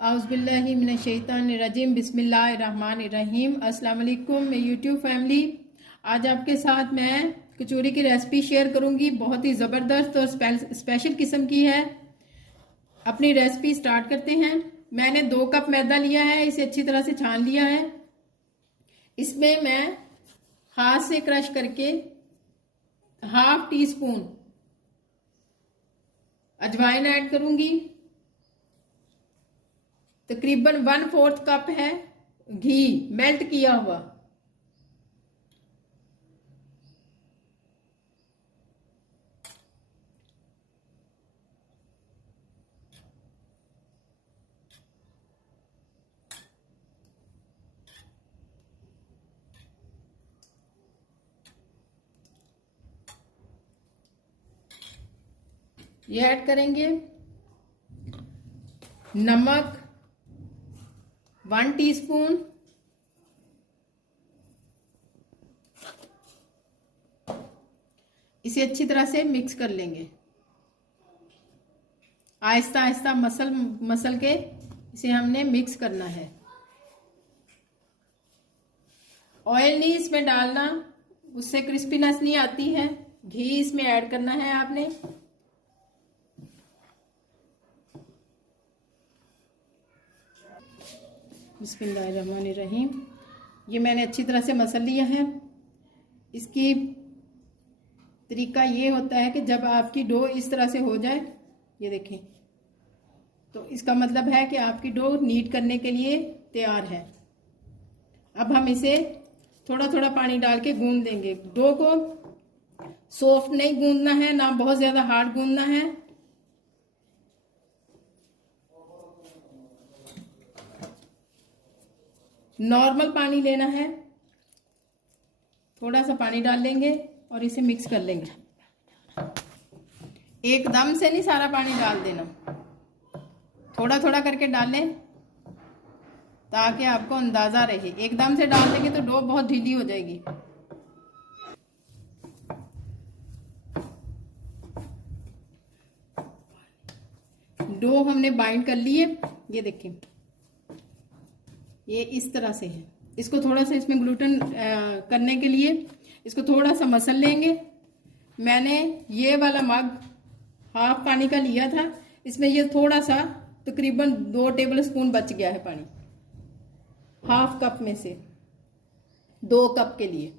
औज़ुबिल्लाहिमिनश्शैतानिर्रजीम बिस्मिल्लाहिर्रहमानिर्रहीम। अस्सलाम वालेकुम मैं यूट्यूब फैमिली। आज आपके साथ मैं कचौरी की रेसिपी शेयर करूंगी। बहुत ही ज़बरदस्त और स्पेशल किस्म की है। अपनी रेसिपी स्टार्ट करते हैं। मैंने 2 कप मैदा लिया है, इसे अच्छी तरह से छान लिया है। इसमें मैं हाथ से क्रश करके ½ टी स्पून अजवाइन ऐड करूंगी। तकरीबन 1/4 कप है घी मेल्ट किया हुआ। ये ऐड करेंगे नमक 1 टीस्पून, इसे अच्छी तरह से मिक्स कर लेंगे। आहिस्ता आहिस्ता मसल के इसे हमने मिक्स करना है। ऑयल नहीं इसमें डालना, उससे क्रिस्पीनेस नहीं आती है। घी इसमें ऐड करना है आपने। बिस्मिल्लाहिर्रहमानिर्रहीम। ये मैंने अच्छी तरह से मसल लिया है। इसकी तरीका ये होता है कि जब आपकी डो इस तरह से हो जाए, ये देखें, तो इसका मतलब है कि आपकी डो नीड करने के लिए तैयार है। अब हम इसे थोड़ा थोड़ा पानी डाल के गूंद देंगे। डो को सॉफ्ट नहीं गूंदना है, ना बहुत ज्यादा हार्ड गूंदना है। नॉर्मल पानी लेना है। थोड़ा सा पानी डाल लेंगे और इसे मिक्स कर लेंगे। एकदम से नहीं सारा पानी डाल देना, थोड़ा थोड़ा करके डालें ताकि आपको अंदाजा रहे। एकदम से डाल देंगे तो डो बहुत ढीली हो जाएगी। डो हमने बाइंड कर लिए, ये देखिए ये इस तरह से है। इसको थोड़ा सा इसमें ग्लूटेन करने के लिए इसको थोड़ा सा मसल लेंगे। मैंने ये वाला मग ½ पानी का लिया था, इसमें ये थोड़ा सा तकरीबन 2 टेबल स्पून बच गया है पानी। ½ कप में से 2 कप के लिए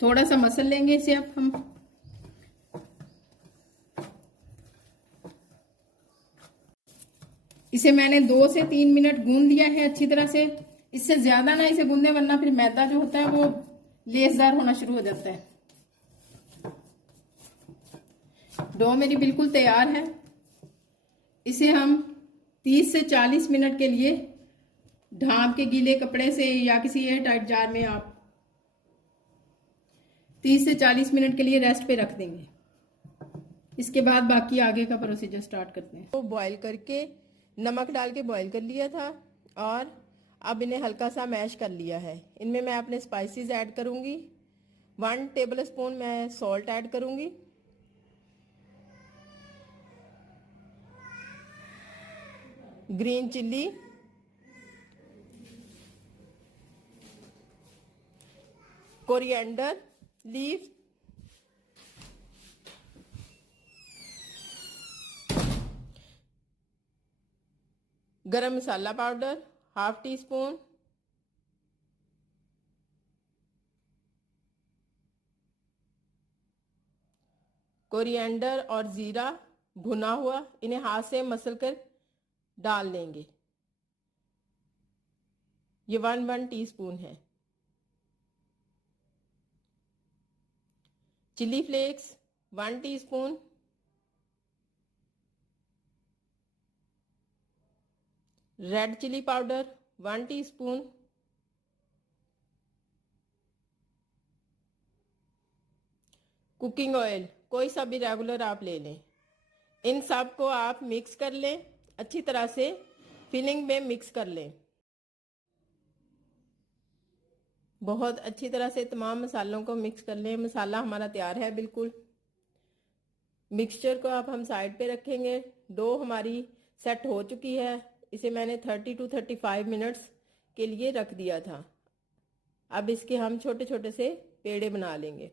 थोड़ा सा मसल लेंगे इसे। अब हम इसे मैंने 2 से 3 मिनट गूंद लिया है अच्छी तरह से। इससे ज्यादा ना इसे गूंदे, वरना फिर मैदा जो होता है वो लेसदार होना शुरू हो जाता है। डो मेरी बिल्कुल तैयार है। इसे हम 30 से 40 मिनट के लिए ढांप के गीले कपड़े से या किसी एयर टाइट जार में आप 30 से 40 मिनट के लिए रेस्ट पे रख देंगे। इसके बाद बाकी आगे का प्रोसीजर स्टार्ट करते हैं। तो बॉईल करके नमक डाल के बॉईल कर लिया था और अब इन्हें हल्का सा मैश कर लिया है। इनमें मैं अपने स्पाइसेस ऐड करूंगी। 1 टेबल स्पून मैं सॉल्ट ऐड करूंगी। ग्रीन चिल्ली, कोरिएंडर लीफ, गरम मसाला पाउडर ½ टीस्पून, कोरिएंडर और जीरा भुना हुआ, इन्हें हाथ से मसल कर डाल लेंगे। ये 1 टीस्पून है। Chilli flakes 1 teaspoon, red chilli powder 1 teaspoon, cooking oil कोई सा भी रेगुलर आप ले लें। इन सब को आप मिक्स कर लें, अच्छी तरह से फिलिंग में मिक्स कर लें। बहुत अच्छी तरह से तमाम मसालों को मिक्स कर लें। मसाला हमारा तैयार है बिल्कुल। मिक्सचर को अब हम साइड पे रखेंगे। डो हमारी सेट हो चुकी है। इसे मैंने 30 to 35 मिनट्स के लिए रख दिया था। अब इसके हम छोटे छोटे से पेड़े बना लेंगे।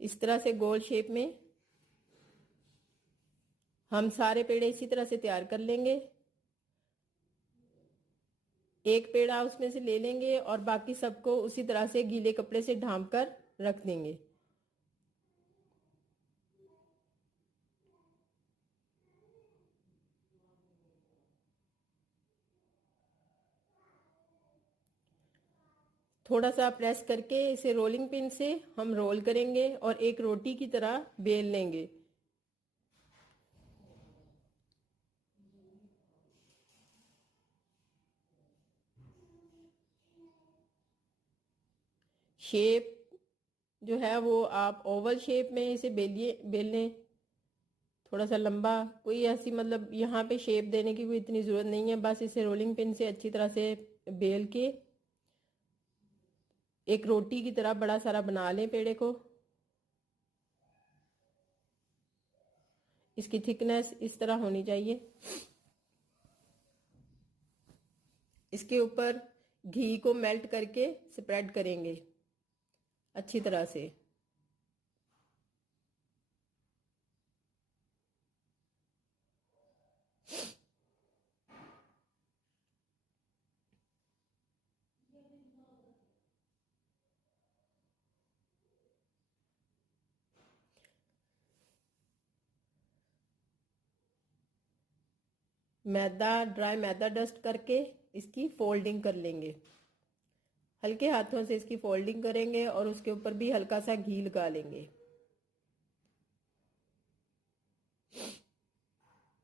इस तरह से गोल शेप में हम सारे पेड़े इसी तरह से तैयार कर लेंगे। एक पेड़ा उसमें से ले लेंगे और बाकी सबको उसी तरह से गीले कपड़े से ढांप कर रख देंगे। थोड़ा सा प्रेस करके इसे रोलिंग पिन से हम रोल करेंगे और एक रोटी की तरह बेल लेंगे। शेप जो है वो आप ओवल शेप में इसे बेल लें। थोड़ा सा लंबा, कोई ऐसी मतलब यहाँ पे शेप देने की कोई इतनी ज़रूरत नहीं है। बस इसे रोलिंग पिन से अच्छी तरह से बेल के एक रोटी की तरह बड़ा सारा बना लें पेड़े को। इसकी थिकनेस इस तरह होनी चाहिए। इसके ऊपर घी को मेल्ट करके स्प्रेड करेंगे अच्छी तरह से। ड्राई मैदा डस्ट करके इसकी फोल्डिंग कर लेंगे। हल्के हाथों से इसकी फोल्डिंग करेंगे और उसके ऊपर भी हल्का सा घी लगा लेंगे।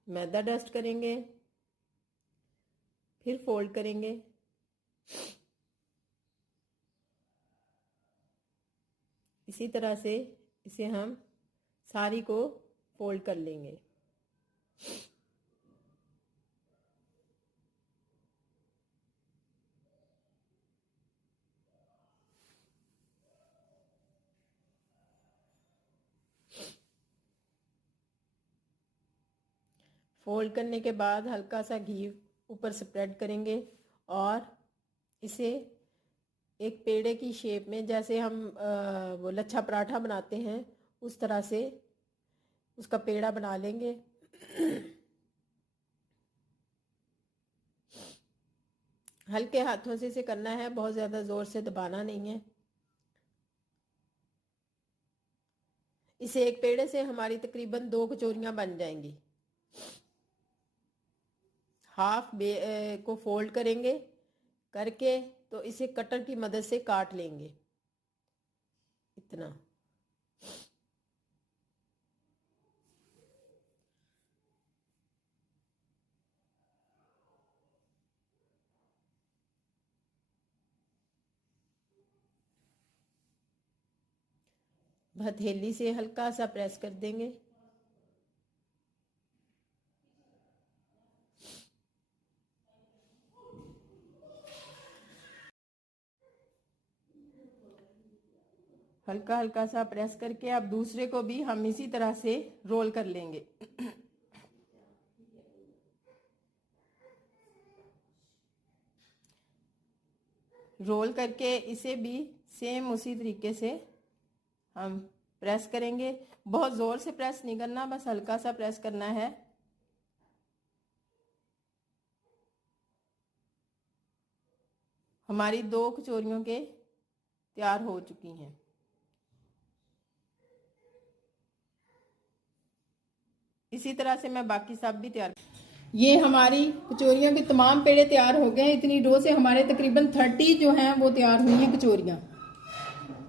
मैदा डस्ट करेंगे, फिर फोल्ड करेंगे। इसी तरह से इसे हम सारी को फोल्ड कर लेंगे। फोल्ड करने के बाद हल्का सा घी ऊपर स्प्रेड करेंगे और इसे एक पेड़े की शेप में, जैसे हम वो लच्छा पराठा बनाते हैं उस तरह से उसका पेड़ा बना लेंगे। हल्के हाथों से इसे करना है, बहुत ज़्यादा ज़ोर से दबाना नहीं है। इसे एक पेड़े से हमारी तकरीबन 2 कचौरियाँ बन जाएंगी। हाफ को फोल्ड करेंगे करके तो इसे कटर की मदद से काट लेंगे इतना। हथेली से हल्का सा प्रेस कर देंगे। हल्का हल्का सा प्रेस करके अब दूसरे को भी हम इसी तरह से रोल कर लेंगे। रोल करके इसे भी सेम उसी तरीके से हम प्रेस करेंगे। बहुत ज़ोर से प्रेस नहीं करना, बस हल्का सा प्रेस करना है। हमारी 2 कचौरियों के तैयार हो चुकी हैं। इसी तरह से मैं बाकी सब भी तैयार। ये हमारी कचौरियों के तमाम पेड़े तैयार हो गए। इतनी डो से हमारे तकरीबन 30 जो हैं वो तैयार हुई हैं कचौरियाँ।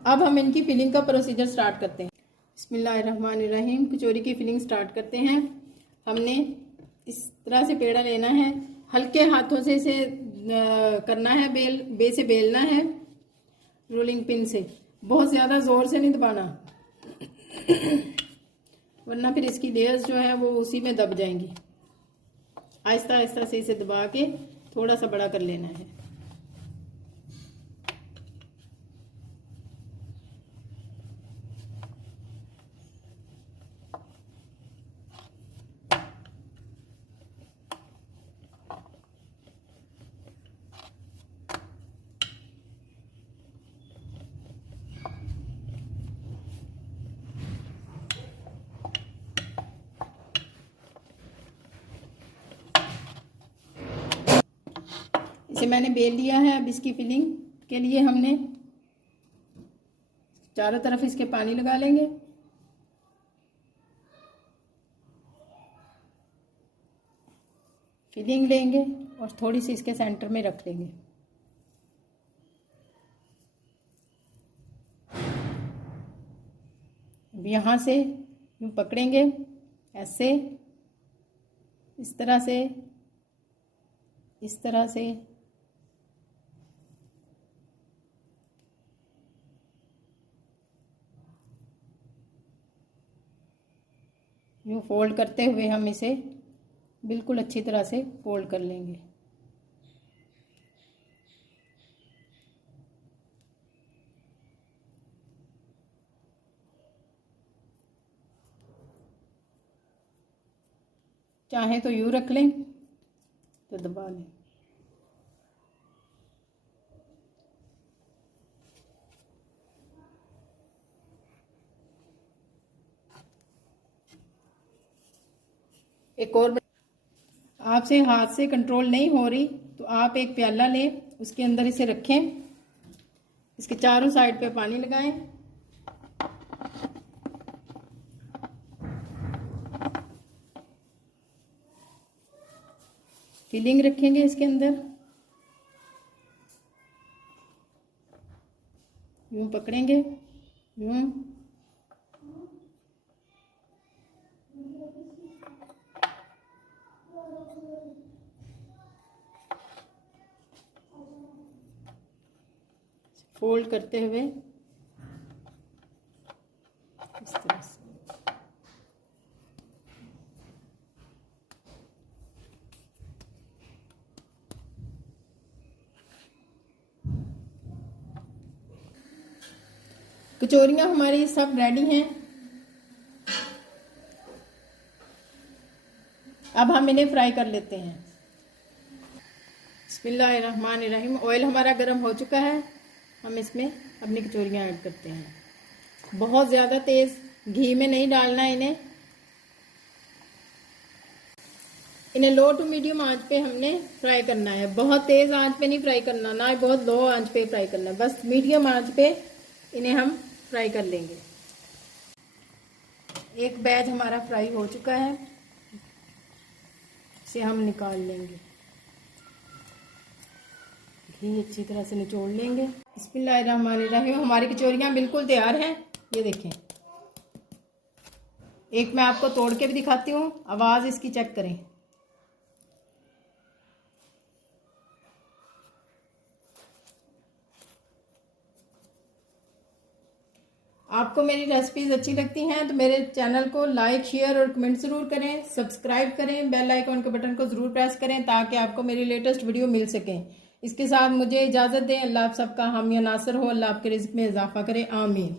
अब हम इनकी फिलिंग का प्रोसीजर स्टार्ट करते हैं। बिस्मिल्लाहिर्रहमानिर्रहीम। कचौरी की फिलिंग स्टार्ट करते हैं। हमने इस तरह से पेड़ा लेना है, हल्के हाथों से इसे करना है, बे से बेलना है रोलिंग पिन से। बहुत ज़्यादा ज़ोर से नहीं दबाना वरना फिर इसकी लेयर्स जो है वो उसी में दब जाएंगी। आहिस्ता आहिस्ता से इसे दबा के थोड़ा सा बड़ा कर लेना है। इसे मैंने बेल लिया है। अब इसकी फिलिंग के लिए हमने चारों तरफ इसके पानी लगा लेंगे। फिलिंग लेंगे और थोड़ी सी इसके सेंटर में रख लेंगे। अब यहाँ से यूँ पकड़ेंगे ऐसे, इस तरह से, इस तरह से, यूँ फोल्ड करते हुए हम इसे बिल्कुल अच्छी तरह से फोल्ड कर लेंगे। चाहे तो यूँ रख लें तो दबा लें। एक और, आपसे हाथ से कंट्रोल नहीं हो रही तो आप एक प्याला लें, उसके अंदर इसे रखें, इसके चारों साइड पे पानी लगाएं, फिलिंग रखेंगे इसके अंदर, यूं पकड़ेंगे, यूं फोल्ड करते हुए इस तरह से। कचौरियाँ हमारी सब रेडी हैं। अब हम इन्हें फ्राई कर लेते हैं। बिस्मिल्लाहिर्रहमानिर्रहीम। ऑयल हमारा गर्म हो चुका है। हम इसमें अपनी कचौरियाँ ऐड करते हैं। बहुत ज़्यादा तेज़ घी में नहीं डालना इन्हें लो टू मीडियम आंच पे हमने फ्राई करना है। बहुत तेज़ आंच पे नहीं फ्राई करना, ना बहुत लो आंच पे फ्राई करना, बस मीडियम आंच पे इन्हें हम फ्राई कर लेंगे। एक बैच हमारा फ्राई हो चुका है, इसे हम निकाल लेंगे। घी अच्छी तरह से निचोड़ लेंगे। बिस्मिल्लाहिर्रहमानिर्रहीम। हमारी कचौरियाँ बिल्कुल तैयार हैं। ये देखें, एक मैं आपको तोड़ के भी दिखाती हूँ, आवाज़ इसकी चेक करें। आपको मेरी रेसिपीज़ अच्छी लगती हैं तो मेरे चैनल को लाइक, शेयर और कमेंट ज़रूर करें, सब्सक्राइब करें, बेल आइकॉन के बटन को ज़रूर प्रेस करें ताकि आपको मेरी लेटेस्ट वीडियो मिल सकें। इसके साथ मुझे इजाज़त दें। अल्लाह आप सबका हामी नासर हो, अल्लाह आपके रिज़्क़ में इजाफ़ा करे, आमीन।